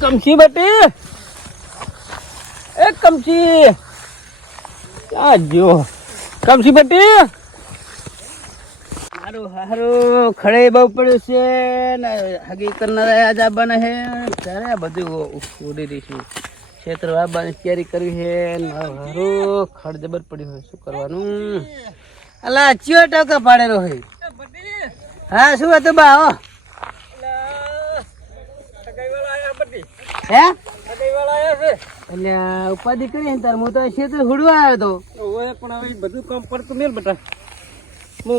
કમસી બટી. એ કમસી ક્યાં જો. કમસી બટી. હારું હારું. ખડે બહુ પડ્યું છે ને કરનારા આજ આવવાના છે. ત્યારે આ બધું ઉડી રહીશું ક્ષેત્ર આવવાની તૈયારી કરવી છે હારું ખડ જબર પડ્યું હોય, શું કરવાનું? અલા, ચિયો ટકા પાડેલો હા, શું હતું બા આવો હે? એટલે ઉપાધિ કરી તાર હું તો ક્ષેત્ર હુડવા આવ્યો હતો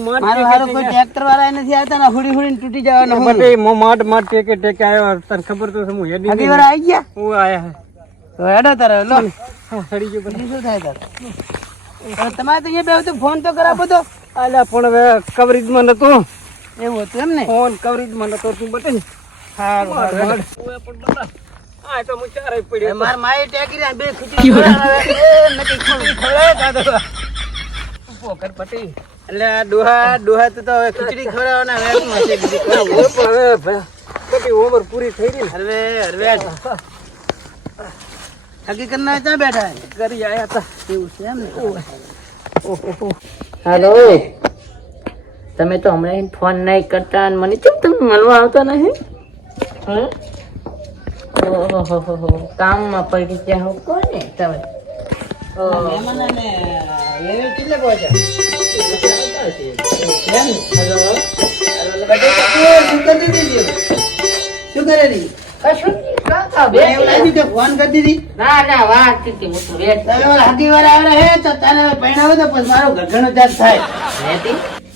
મારો હારો કોઈ ટ્રેક્ટર વાળા નથી આવતા ને હુડી હુડી તૂટી જવાનો હજી વાર આવી ગયા? તો હેડો તારે લો. બીજું શું થાય તારે? તમારે તો અહીંયા બે ફોન તો કરાવો તો કવરેજમાં નતો. એવું હતું એમ ને? ફોન કવરેજમાં નતો તું બટે સારું સારું આ તો હું ચારે પડ્યો માર માએ ટેકી રહ્યા, બે ખવડાવે. તો. પોકર પટી. એટલે આ ડોહા ડોહા તો હવે ખીચડી ખવડાવવાના છે બીજું હવે ઉંમર પૂરી થઈ ગઈ હરવે હરવે. હગી કરનાર ક્યાં બેઠા કરી આયા હતા એવું છે એમ ને? હાલો તમે તો હમણાં ફોન નહીં કરતા અને મને કેમ તમે મળવા આવતા નહીં? હમ? કામમાં પડી ગયા હો કોને તમે? ફોન કરી દીધી. ના ના વાત કીધી હું તો વેઠ તમે હાથી વાર આવે હે તો તારે પરણાવો તો પછી મારો ગઢણો જાત થાય.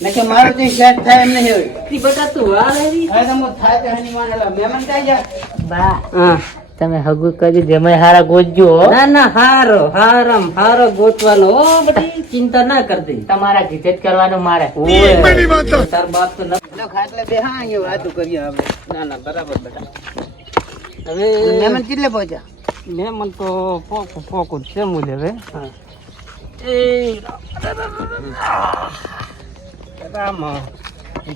નકે મારું તો સેટ થાય એમ નહીં તી બટા તું વા લેવી હવે તમો થાય થાય હની એની માનેલા મહેમાન કાંઈ જા બા. હા. તમે હગુ કરી દે મેં હારા ગોતજો ના ના હારો હારમ હારો ગોતવાનો. ઓ બધી ચિંતા ના કરતી તમારા જીતે જ કરવાનો મારે. ઓય તાર બાપ તો ન લો બે હા અહીંયા વાતો કરીએ હવે. ના ના બરાબર બેટા હવે મહેમાન કેટલે પહોંચ્યા? મેમન તો પોક પોક જ છે મુલે હવે હા. એ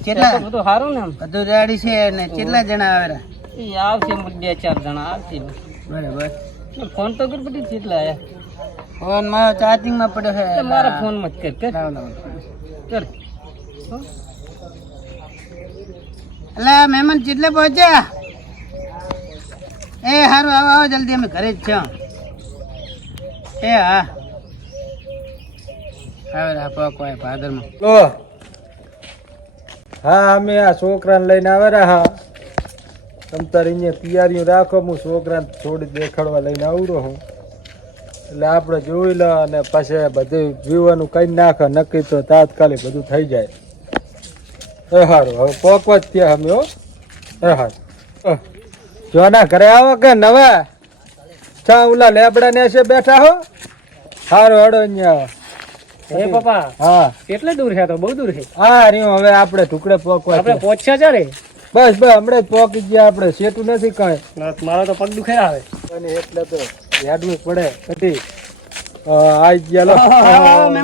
કેટલા? બધું સારું ને બધું રેડી છે ને કેટલા જણા આવેલા? એ આવશે બે ચાર જણા આવશે બરાબર. ફોન તો કર બધી કેટલા આયા ફોન મારો ચાર્જિંગમાં પડ્યો છે. મારા ફોનમાં કર કર. કર. એટલે મહેમાન કેટલે પહોંચ્યા? એ હારું આવો આવો જલ્દી અમે ઘરે જ છો. એ હા. હવે આપો કોઈ ભાદરમાં. ઓ હા અમે આ છોકરાને લઈને આવેલા હા. તમ તારે અહીંયા તૈયારીઓ રાખો, હું છોકરાને થોડી દેખાડવા લઈને આવડો હું. એટલે આપણે જોઈ લો અને પછી બધું જીવવાનું કંઈ નાખે, નક્કી તો તાત્કાલિક બધું થઈ જાય. એ સારું હવે પોકવા જ ત્યાં અમે, હો. એ સારું જોના ઘરે આવો કે નવા? ચા ઓલા લેબડા ને છે બેઠા હો. સારું હડો અહીંયા. એ પપ્પા હા. કેટલે દૂર છે તો? બહુ દૂર છે. હા રહ્યું હવે આપણે ટુકડે પોકવા આપણે છે. પહોંચ્યા ચાલે બસ બસ હમણાં પોકી ગયા આપણે. સેટું નથી કાંઈ. મારો તો પગ દુખે આવે. અને એટલે તો યાદવું પડે. કદી આઈ ગયા લો. રામ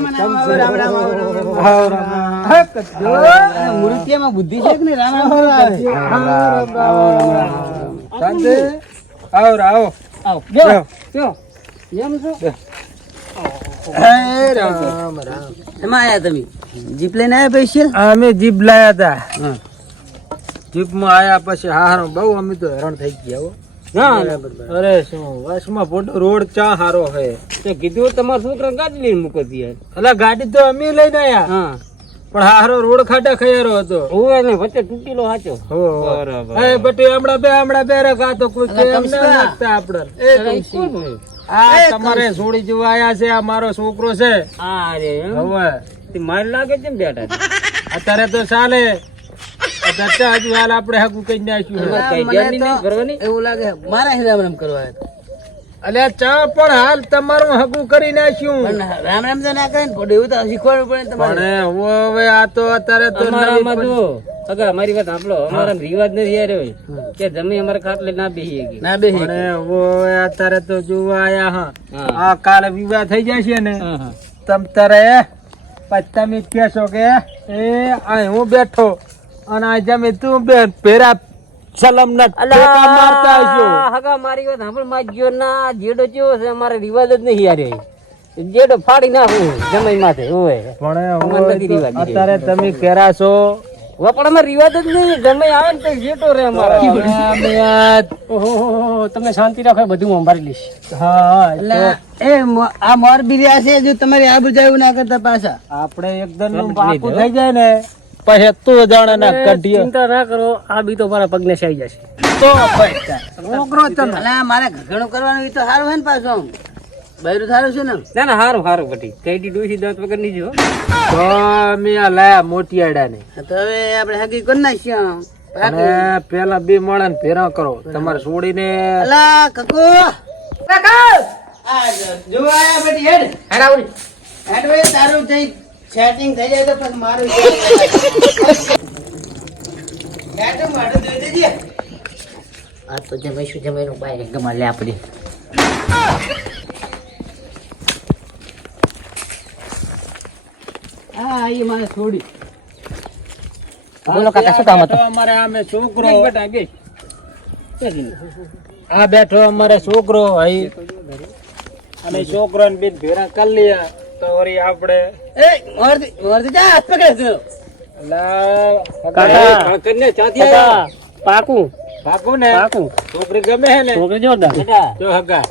રામ બુદ્ધિ છે કે રામ રામ રામ રામ, રામ રામ. શાંતિ? આવો આવો. આવો એમ છો? હે રામ રામ. એમાં આયા તમે? જીપ લઈને આવ્યા પૈસા અમે જીપ લાયા હતા જીપમાં આયા પછી હારો બહુ અમે તો હેરાન થઈ ગયા અરે શું વસમાં પોટો રોડ ચા હારો હે. તે કીધું તમારા છોકરા ગાડી લઈને મૂકી દે ગાડી તો અમે લઈને આયા. હા. પણ હારો રોડ ખાટા ખયારો હતો. ને વચ્ચે તૂટીલો હાચો. હો બરાબર. એ બટી હમણાં બે હમણાં બે રખા તો કોઈ કેમ ના નાખતા આપણે. અરે, કોણ હોય? આ તમારે છોડી જોવા આયા છે આ મારો છોકરો છે. આ હવે. માર લાગે છે ને બેટા અત્યારે તો ચાલે. હજુ હાલ આપણે હકું કઈ નાખ્યું એવું લાગે મારા હે રામ રામ કરવા. અલ્યા ચા પણ હાલ તમારું હકું કરી નાખ્યું. રામ રામ તો ના કરે ને એવું તો શીખવાડવું પડે તમારે. હવે હવે આ તો અત્યારે તો અગર અમારી વાત સાંભળો અમારા રિવાજ નથી યાર હોય કે જમી અમારે ખાટલે ના બેહી ગઈ ના બેહી પણ અત્યારે તો જોવા આયા હા. આ કાલે વિવાહ થઈ જશે ને. તમ તારે પછી તમે કહેશો કે એ આ હું બેઠો અને આ જમે તું બે પેરા સલમ ના ટેકા મારતા હશો હગા મારી વાત સાંભળ માગ્યો ના જેડો જેવો છે અમારે રિવાજ જ નહીં યાર જેડો ફાડી નાખું જમાઈ માથે ઓય. પણ. અત્યારે તમે કેરા છો હવે રિવાજ જ નહીં ગમે આવે ને તો જેટો રે અમારા. આ- ઓહો તમે શાંતિ રાખો બધું સંભાળી લઈશ. હા એટલે એ આ મોર બિરિયા છે જો તમારી આ બુજાયું ના કરતા પાછા. આપણે એકદમનું પાકું થઈ જાય ને. પછી તું જાણે ના કાઢીએ. ચિંતા ના કરો આ બી તો મારા પગને સહી જશે. તો ભાઈ છોકરો તમે. મારે ઘણું કરવાનું એ તો સારું હોય ને પાછું આમ. બૈરું સારું છે ને? ના ના સારું સારું બટી. કઈડી ડોસી દાંત વગર નહીં જો તો અમે આ લાયા મોટી આડા ને તો હવે આપણે હગી કરી નાખીએ. આમ. અને પેલા બે મળે ને ભેરા કરો. તમારે છોડીને અલા કકો. આ જો- જો આયા બેટી હેડ. હેડ આવડી. હેડ ભાઈ તારું થઈ સેટિંગ થઈ જાય તો પછી મારું હેડ મારું દઈ દેજે આ તો જમાઈ શું જમાઈ નું બાય ગમા લે આપડી. એ મારે છોડી બોલો કાકા શું કામ હતું? અમારે આમે છોકરો. આ બેઠો અમારે છોકરો ભાઈ. અને છોકરો ને બીજ ભેરા કરી લીયા તો વળી આપણે એ મોરથી મોરથી જા હાથ પકડે છે. કાકા કને ચાતી આયા પાકું. પાકું ને? પાકું. છોકરી ગમે હે ને? છોકરી જોરદાર. જો હગા.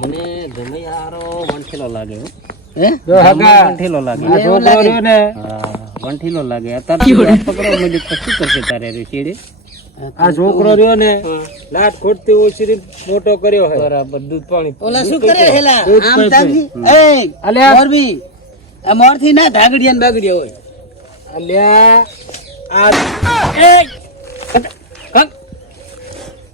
મને જમાઈ યારો વંઠેલો લાગે હો. હે જો હગા વંઠેલો લાગે. આ છોકરો રહ્યો ને. હા વંઠેલો લાગે. અત્યારે પકડો મને શું કરશે તારે રે આ છોકરો રહ્યો ને લાટ ખોટતી ઉછરી મોટો કર્યો બરાબર દૂધ પાણી ઓલા શું કરે હેલા? આમ પી. એ અલ્યા. મોરબી. આ મોરથી ના ધાગડિયા ને બાગડિયા હોય. અલ્યા. આ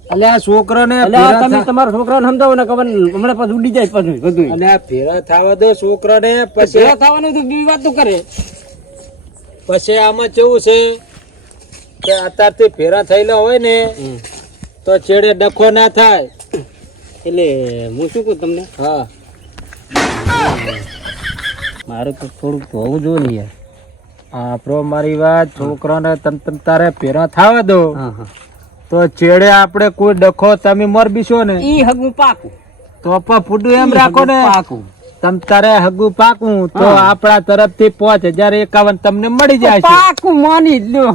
અલ્યા આ છોકરાને તમે તમારા છોકરાને સમજાવો ને ખબર હમણાં પાછું ઉડી જાય પાછું બધું અલ્યા ભેરા થવા દો છોકરાને પછી ભેગા થવાનું તો બીજી વાત કરે. પછી આમાં કેવું છે કે અત્યારથી ફેરા થયેલા હોય ને તો છેડે ડખો ના થાય. એટલે હું શું કહું તમને? હા. મારે તો થોડુંક હોવું જોઈએ ને યાર. હા મારી વાત છોકરાને તમ તમ તારે પેરા થવા દો. હા હા. તો છેડે આપણે કોઈ ડખો તમે મરબીશો ને? ઈ હગું પાકું. તો પણ ફૂડું એમ રાખો ને? પાકું. તમ તારે હગું પાકું. તો આપણા તરફથી પાંચ હજાર એકાવન તમને મળી જાય છે. પાકું માની લ્યો.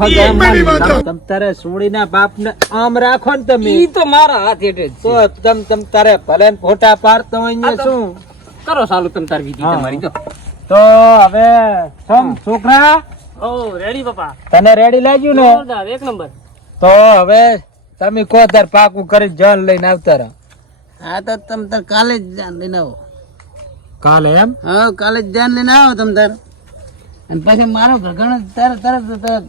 તમ તારે સોડીના બાપને આમ રાખો ને તમે. ઈ તો મારા હાથ હેઠે જ તો તમ તમ તારે ભલે ને ફોટા પાડતો હોય ને શું? કરો સાલું તમ તાર વિધિ તમારી તો. તો હવે સમ છોકરા? ઓ રેડી પપ્પા. તને રેડી લાગ્યું ને? એક નંબર. તો હવે તમે કો તાર પાકું કરી જન લઈને આવતા રહો. હા તો તમ તાર કાલે જ જાન લઈને આવો. કાલે એમ? હા કાલે જ જાન લઈને આવો તમ તાર. અને પછી મારો ઘણો તરત તરત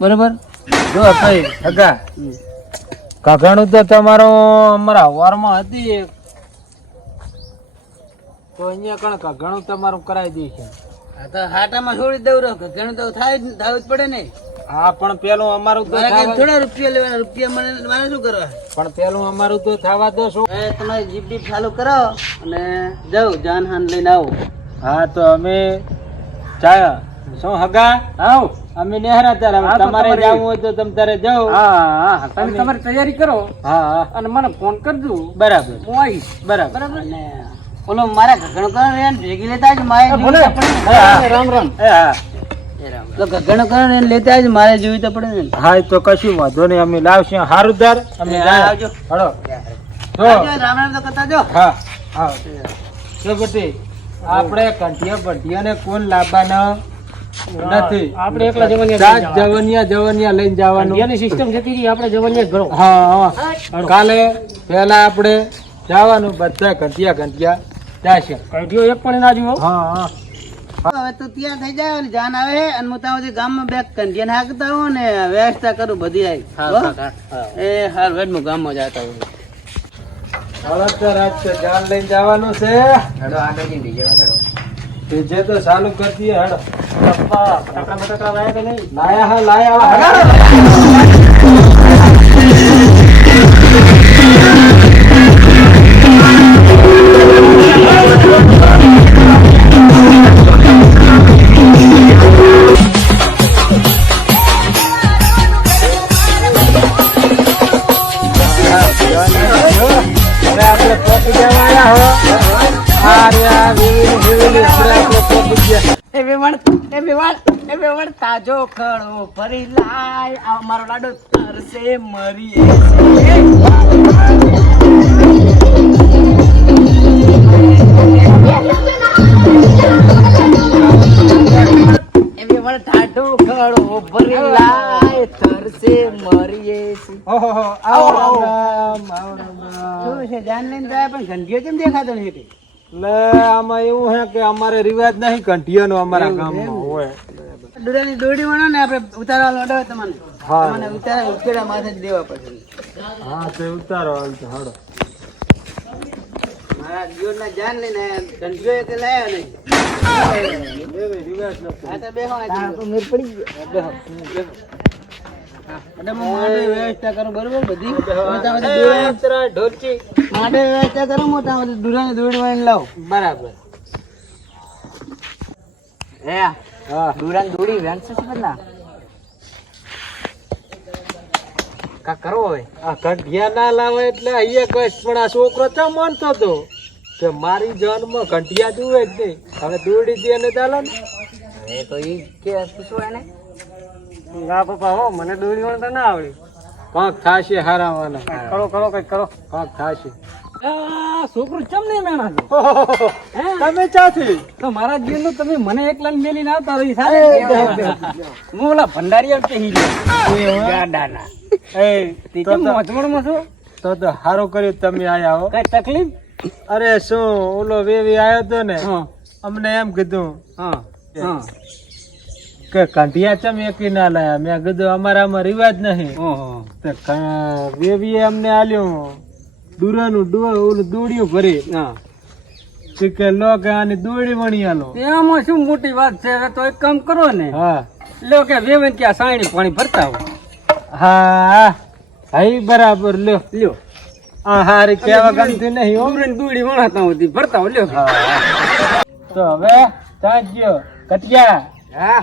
બરોબર? જો ભાઈ હગા કાકાનું તો તમારો અમારા વારમાં હતી. તો અહીંયા કણ કાકાનું તમારું કરાવી દઈશું હા તો હાટામાં છોડી દઉં રહો. ઘરઘણું તો થાય જ થવું જ પડે ને. હા પણ પેલું અમારું તો થોડા રૂપિયા લેવાના રૂપિયા મને મારે શું કરવા? પણ પેલું અમારું તો થવા દો શું હવે તમારી જીપડી ચાલુ કરો અને જાઉં જાન હાન લઈને આવો. હા તો અમે ચાયા. શું હગા? આવ. અમે નેહરા તારા તમારે જવું હોય તો તમે તારે જાઓ. હા હા તમે તમારી તૈયારી કરો હા હા. અને મને ફોન કરજો. બરાબર. હું આવીશ. બરાબર. બરાબર? ને ઓલો મારા ઘણો કરો ભેગી લેતા જ જોવી હા, રામ રામ. હા. તો ઘરઘણો ને એને લેતા જ મારે જોવી તો પડે ને. હા તો કશું વાંધો નહીં અમે લાવશું. હારું ધાર અમે આવજો. હળો જો. રામ રામ તો કરતા જો. હા હા. જો બટી આપણે કંઠિયા બંઠિયાને કોણ લાવવાના નથી. આપણે એકલા જવનિયા જવનિયા લઈને જવાનું. એની સિસ્ટમ જતી રહી આપણે જવાની જ હા હા. કાલે પહેલા આપણે જવાનું બધા ઘંટિયા ઘંટિયા છે કઢીઓ એક પણ ના જીવો? હા હા. હવે તું તૈયાર થઈ જાય ને જાન આવે અને હું ત્યાં સુધી ગામમાં બે કંઢિયાને હાકતા હોઉં ને વ્યવસ્થા કરું બધી આવી. એ હાલ વેટ હું ગામમાં જતા હોઉં. જાન લઈને જવાનું છે. ડીજે તો ચાલુ કરી દઈએ. હેડો લાયા હા લાયા. હા ટાજો ખડો ફરી લાય. આ મારો લાડો તરસે મરી ભરી લાય. મરીએ ઓહો આવો રામ રામ આવો રામ. રામ શું છે જાન લઈને જાય પણ ઘંટીઓ કેમ દેખાતો નથી તે? આમાં એવું છે કે અમારે રિવાજ નહીં કંઠિયાનો અમારા ગામમાં હોય. દોરાની દોરડી વણો ને આપણે ઉતારવા અડાવે તમને. હા. મને ઉતારા ઉકેડા માથે જ દેવા પડશે હા તે ઉતારો હાલ તો હાડો મારા જીવનના જાન લઈને ધંધો એક લાયા નહીં. હા તો બેહો અહીંથી. બેહો. હા, એટલે હું માટે વ્યવસ્થા કરું બરોબર બધી? માટે વ્યવસ્થા કરું મોટા દોરાની દોરડી વાળીને લાવું. બરાબર. હે હા. દુરાન દોડી વેન છે પેલા કા કરો હવે આ કંઠિયા ના લાવે એટલે અહીંયા કઈ પણ આ છોકરો ચા માનતો તો કે મારી જાનમાં કંઠિયા જુએ જ નહીં. હવે દોડી દે ને ચાલો ને. હવે તો ઈ કે પૂછો એને. ના પપ્પા હો મને દોરી તો ના આવડી. કાંક થાશે હારાવાના. કરો કરો કઈ કરો. કાંક થાશે. છોકરું ચમ નહીં મેણા છો તમે ચાથી તો મારા જીવનનું તમે મને એકલા ને મેલી ના રહી સાથે હું ઓલા ભંડારી કહી ગાડાના. એ તે તો કેમ તો- મોજમણમાં છો? તો તો સારું કર્યું તમે આયા હો કઈ તકલીફ? અરે શું ઓલો વેવી આવ્યો તો ને અમને એમ કીધું હા હા. કે કાંઠિયા ચમ એકી ના લાયા? મેં કીધું અમારામાં રિવાજ નહીં. તો વેવીએ અમને આલ્યું. દુરાનું ઓલું દોડ્યું ભરી. હા. કે લો કે આની દોડી વણી આલો. એમાં શું મોટી વાત છે? હવે તો એક કામ કરો ને. હા. લો કે વેવન ક્યાં સાણી પાણી ભરતા હો હા. હા બરાબર લ્યો. લ્યો. આ હારી કેવા ગમતી નહીં હો. ઉમરેન દૂડી વણાતા હોતી ભરતા હો લ્યો તો હવે ત્યાં ગયો કટિયા. હા.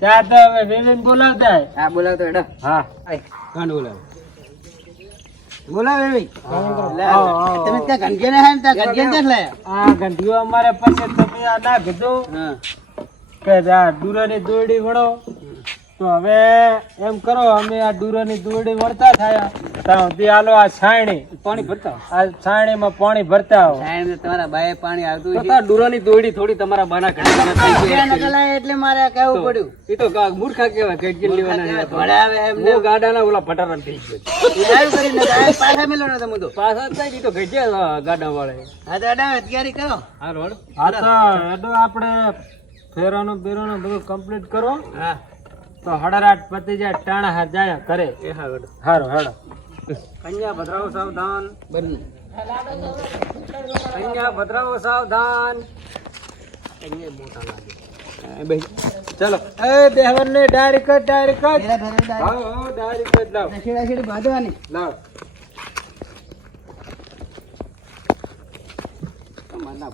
ત્યાં તો હવે વેવન બોલાવતા હા બોલાવતો હા. હા કાંડ બોલાવ. લે, આવો, આવો. તમે ત્યાં હે ને ત્યાં ઘંટિયાને ક્યાં લાયા આ ગંધીઓ અમારે પાસે તમે આ ના કીધું કે આ દૂરની દોરડી વળો. તો હવે એમ કરો અમે આ દૂરની દોરડી વળતા થયા. ત્યાં સુધી આ છાણી પાણી ભરતા. આ છાયણીમાં પાણી ભરતા આવો. ને તમારા બાએ પાણી આવતું તો તાર દોડી થોડી તમારા બાના ઘડી નકલાય એટલે મારે કહેવું પડ્યું. એ તો મૂર્ખા કેવા કે લેવાના. ભણાવે એમને. ગાડાના ઓલા પટારા થઈ ગયો કરીને પાછા મેલો તમે મુદ્દો પાછા થાય તો ગજ્યા ગાડા વાળે. હા તો અડાવે તૈયારી કરો. હા રોડ હા તો આપણે ફેરાનો બેરાનો બધું કમ્પ્લીટ કરો. હા. તો હડરાટ પતી જાય ટાણા હાર જાય કરે. એ હારો હાડો કન્યા ભદ્રાવો સાવધાન. બંને કન્યા ભદ્રાવો સાવધાન. કન્યા મોટા લાગે. ચલો. એ બેહવન ને ડાયરી કટ ડાયરી કટ ફેરા ફેરા ડાયરેક્ટ. હા હા ડાયરી કટ લાવ. છેડા છેડી બાંધવાની. લાવ.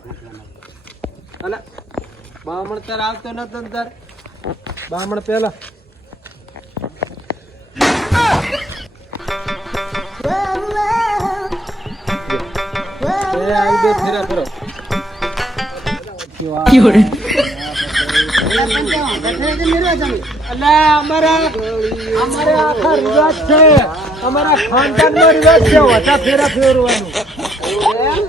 ભૂખલા અલા બામણ તાર આવતો નતો અંદર તાર. બામણ પેલા આવી બે ફેરા કરો અમારા ખાનદાન નો રિવાજ છે વટા ફેરા ફેરવાનું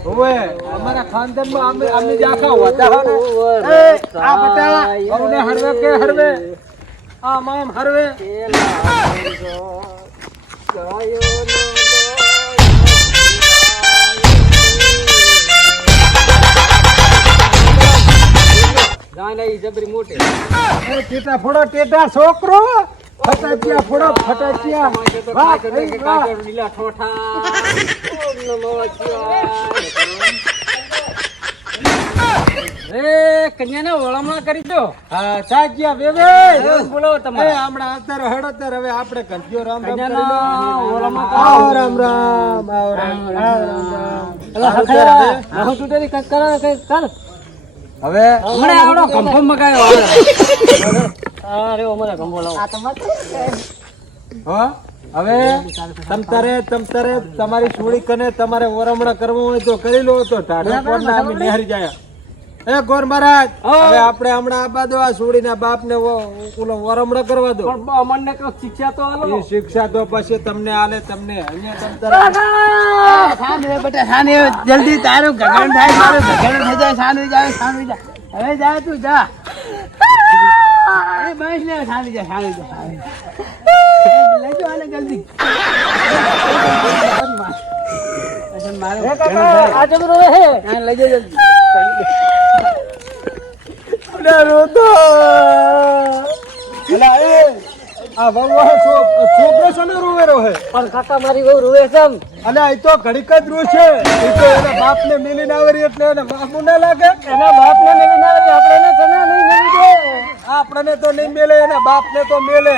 હોવે અમારા ખાનદાન અમે અમે જ આખા વટા ને આ બટા હરવે કે હરવે આ મામ હરવે ગાના ઈ જબરી મોટી. એ ટેટા ફોડો ટેટા છોકરો. ફટાકિયા ફોડો ફટાકિયા. વાહ ભાઈ, વાહ. લીલા ઠોઠા. ઓમ નમો એ કન્યાને ઓળામણા કરી દો. હા. ચાગ્યા બેબે બોલાવો એ તમારે હમણાં અત્યારે ત્યારે હવે આપણે કંઠિયો રામ રામ કરી. આવો રામ રામ રામ. રામ રામ. કરો કર. હવે અમારે આવડો કંફો મગાયો હા રે મને કંફો લાવો. હા હવે તમ તારે તમ તારે તમારી છોડી કને તમારે ઓરમણા કરવું હોય તો કરી લો તો ટાટા પર અમે નિહારી જાય. એ ગોર મહારાજ હા. હવે આપણે હમણાં આપવા દો આ છોડીના બાપને ને ઓલો વરમડો કરવા દો. પણ અમને કઈ શિક્ષા તો આલો. એ શિક્ષા તો પછી તમને આલે તમને અહીંયા તમ તરફ. શાંત બેટા સાને જલ્દી તારું ગગન થાય મારું ગગન થઈ જાય સાને જાય સાને જાય. હવે જા તું જા. એ બસ ને સાને જા સાને જા શાંત લઈ આને જલ્દી. મારું. આ જબરો હે લઈ જલ્દી. અરે રોતો અલા એ આ વહુ છો- છોકરો છે રૂવે રોહે હે પણ કાકા મારી બહુ રૂવે છે અને અલ્યા તો ઘડીક જ રૂશે એ તો એના બાપને મિલીને આવરી એટલે એને બાપુ ના લાગે. એના બાપને મેલી ના આવી, આપણે એને સના નહીં મેલી દે. આપણને તો નહીં મેલે એના બાપને તો મેલે.